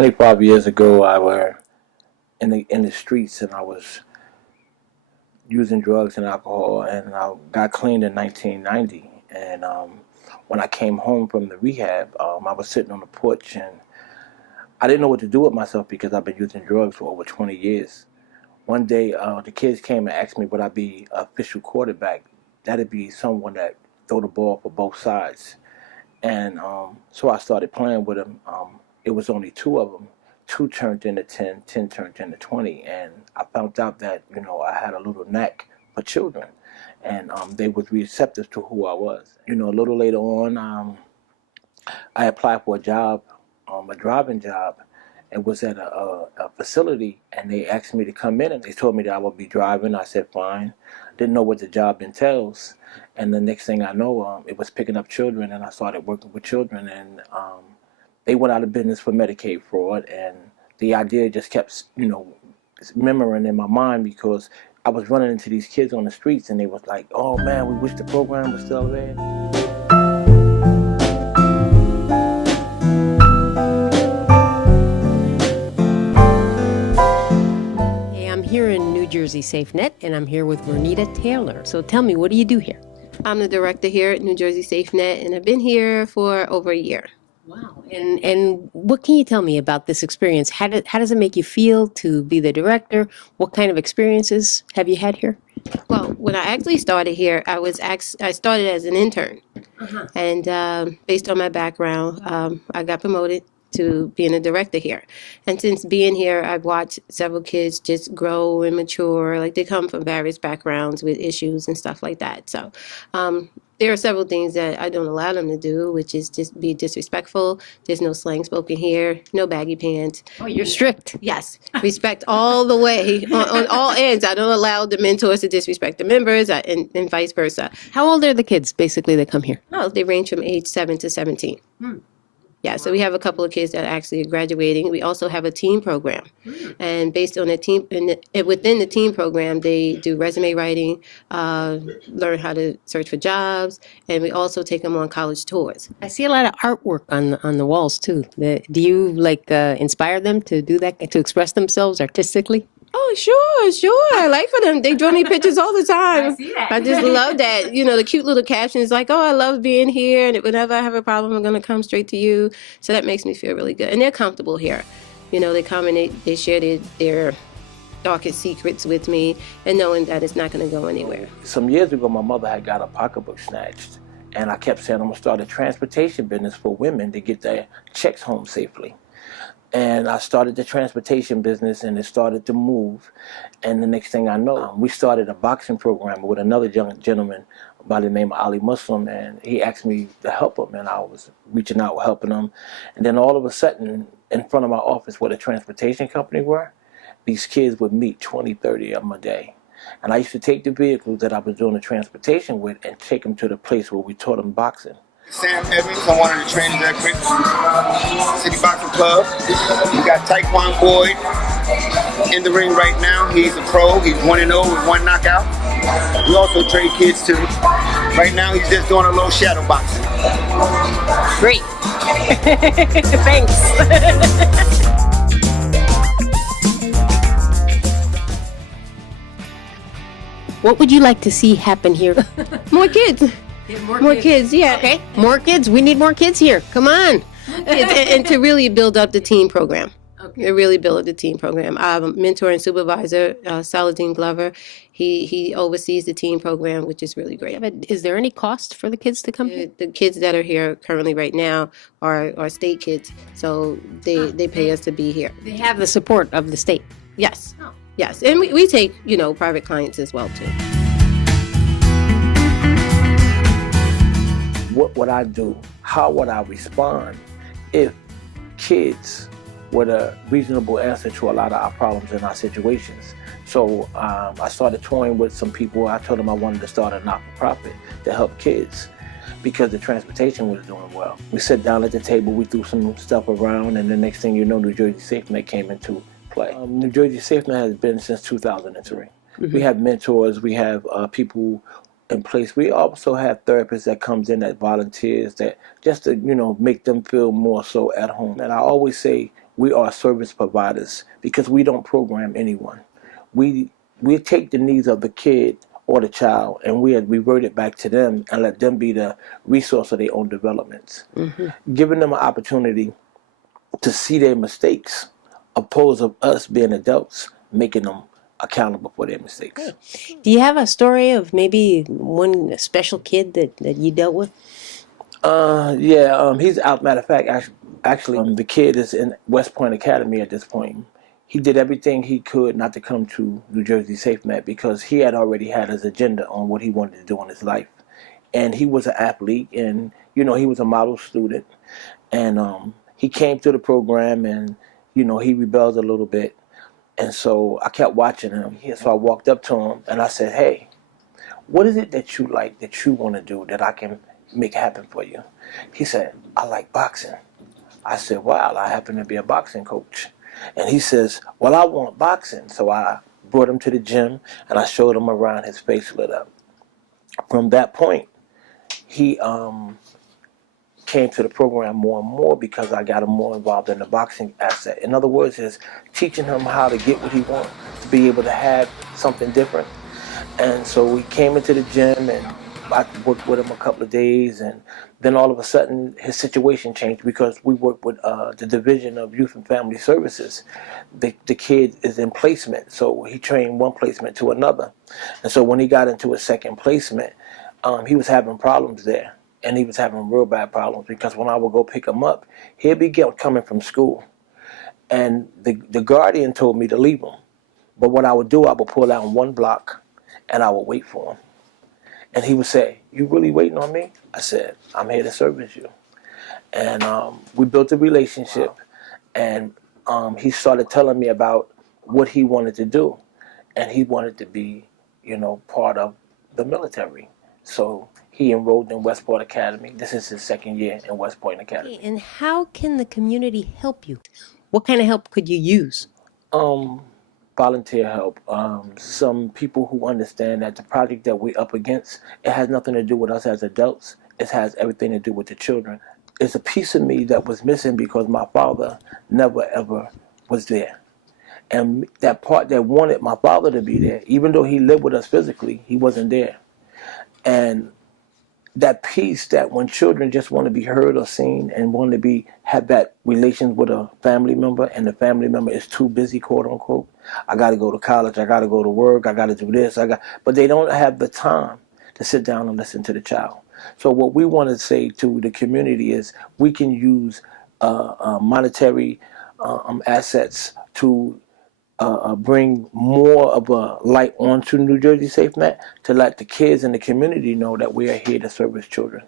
25 years ago, I were in the streets, and I was using drugs and alcohol, and I got clean in 1990. And when I came home from the rehab, I was sitting on the porch, and I didn't know what to do with myself because I've been using drugs for over 20 years. One day, the kids came and asked me would I be an official quarterback. That'd be someone that throw the ball for both sides. And so I started playing with them. It was only two of them. Two turned into 10, 10 turned into 20. And I found out that, I had a little knack for children. And they was receptive to who I was. A little later on, I applied for a job, a driving job. It was at a facility, and they asked me to come in, and they told me that I would be driving. I said, fine. Didn't know what the job entails. And the next thing I know, it was picking up children, and I started working with children, and they went out of business for Medicaid fraud, and the idea just kept, murmuring in my mind because I was running into these kids on the streets, and they was like, oh man, we wish the program was still there. Here in New Jersey Safenet, and I'm here with Vernita Taylor. So tell me, what do you do here? I'm the director here at New Jersey Safenet, and I've been here for over a year. Wow. And what can you tell me about this experience? How does it make you feel to be the director? What kind of experiences have you had here? Well, when I actually started here, I started as an intern. And based on my background, I got promoted to being a director here. And since being here, I've watched several kids just grow and mature. Like, they come from various backgrounds with issues and stuff like that. So there are several things that I don't allow them to do, which is just be disrespectful. There's no slang spoken here, no baggy pants. Oh, you're strict. Yes, respect all the way, on all ends. I don't allow the mentors to disrespect the members, and vice versa. How old are the kids, basically, that come here? Oh, they range from age 7 to 17. Yeah, so we have a couple of kids that actually are graduating. We also have a teen program, and based on the team, within the teen program, they do resume writing, learn how to search for jobs, and we also take them on college tours. I see a lot of artwork on the walls too. Do you inspire them to do that, to express themselves artistically? Oh, sure. I like for them. They draw me pictures all the time. I see that. I just love that. The cute little captions like, oh, I love being here. And whenever I have a problem, I'm going to come straight to you. So that makes me feel really good. And they're comfortable here. They come and they share their darkest secrets with me, and knowing that it's not going to go anywhere. Some years ago, my mother had got a pocketbook snatched. And I kept saying, I'm going to start a transportation business for women to get their checks home safely. And I started the transportation business, and it started to move. And the next thing I know, we started a boxing program with another young gentleman by the name of Ali Muslim, and he asked me to help him, and I was reaching out, helping him. And then all of a sudden, in front of my office where the transportation company were, these kids would meet 20, 30 of them a day. And I used to take the vehicles that I was doing the transportation with and take them to the place where we taught them boxing. Sam Evans, I'm one of the trainers at Quick City Boxing Club. We got Taekwon Boyd in the ring right now. He's a pro. He's 1-0 with 1 knockout. We also train kids too. Right now he's just doing a little shadow boxing. Great. Thanks. What would you like to see happen here? More kids. More kids, yeah. Okay, more kids. We need more kids here. Come on. And to really build up the teen program. Okay. To really build up the teen program. Mentor and supervisor, Saladin Glover, he oversees the teen program, which is really great. Is there any cost for the kids to come here? The kids that are here currently right now are state kids, so they pay us to be here. They have the support of the state? Yes. Oh. Yes, and we take, private clients as well, too. What would I do? How would I respond if kids were the reasonable answer to a lot of our problems and our situations? So I started touring with some people. I told them I wanted to start a not-for-profit to help kids because the transportation was doing well. We sat down at the table, we threw some stuff around, and the next thing you know, New Jersey Safenet came into play. New Jersey Safenet has been since 2003. We have mentors, we have people in place. We also have therapists that comes in that volunteers that just to make them feel more so at home. And I always say we are service providers because we don't program anyone. We take the needs of the kid or the child and we revert it back to them and let them be the resource of their own developments. Giving them an opportunity to see their mistakes opposed of us being adults making them accountable for their mistakes. Do you have a story of maybe one special kid that you dealt with? He's out. Matter of fact, actually, the kid is in West Point Academy at this point. He did everything he could not to come to New Jersey Safenet because he had already had his agenda on what he wanted to do in his life. And he was an athlete, and he was a model student. And he came to the program, and he rebelled a little bit. And so I kept watching him. So I walked up to him and I said, "Hey, what is it that you like, that you want to do, that I can make happen for you?" He said, "I like boxing." I said, "Wow, I happen to be a boxing coach." And he says, "Well, I want boxing." So I brought him to the gym and I showed him around. His face lit up. From that point, he came to the program more and more because I got him more involved in the boxing asset. In other words, is teaching him how to get what he wants, to be able to have something different. And so we came into the gym and I worked with him a couple of days, and then all of a sudden his situation changed because we work with the Division of Youth and Family Services. The kid is in placement, so he trained one placement to another. And so when he got into his second placement, he was having problems there. And he was having real bad problems because when I would go pick him up, he'd be coming from school. And the guardian told me to leave him. But what I would do, I would pull out one block and I would wait for him. And he would say, "You really waiting on me?" I said, "I'm here to service you." And we built a relationship. And he started telling me about what he wanted to do. And he wanted to be, part of the military. So he enrolled in West Point Academy. This is his second year in West Point Academy. And how can the community help you? What kind of help could you use? Volunteer help. Some people who understand that the project that we're up against, it has nothing to do with us as adults. It has everything to do with the children. It's a piece of me that was missing because my father never ever was there. And that part that wanted my father to be there, even though he lived with us physically, he wasn't there. And that piece that when children just want to be heard or seen and want to have that relation with a family member, and the family member is too busy, quote unquote. I got to go to college, I got to go to work, I got to do this, but they don't have the time to sit down and listen to the child. So what we want to say to the community is we can use monetary assets to bring more of a light onto New Jersey Safenet, to let the kids in the community know that we are here to service children.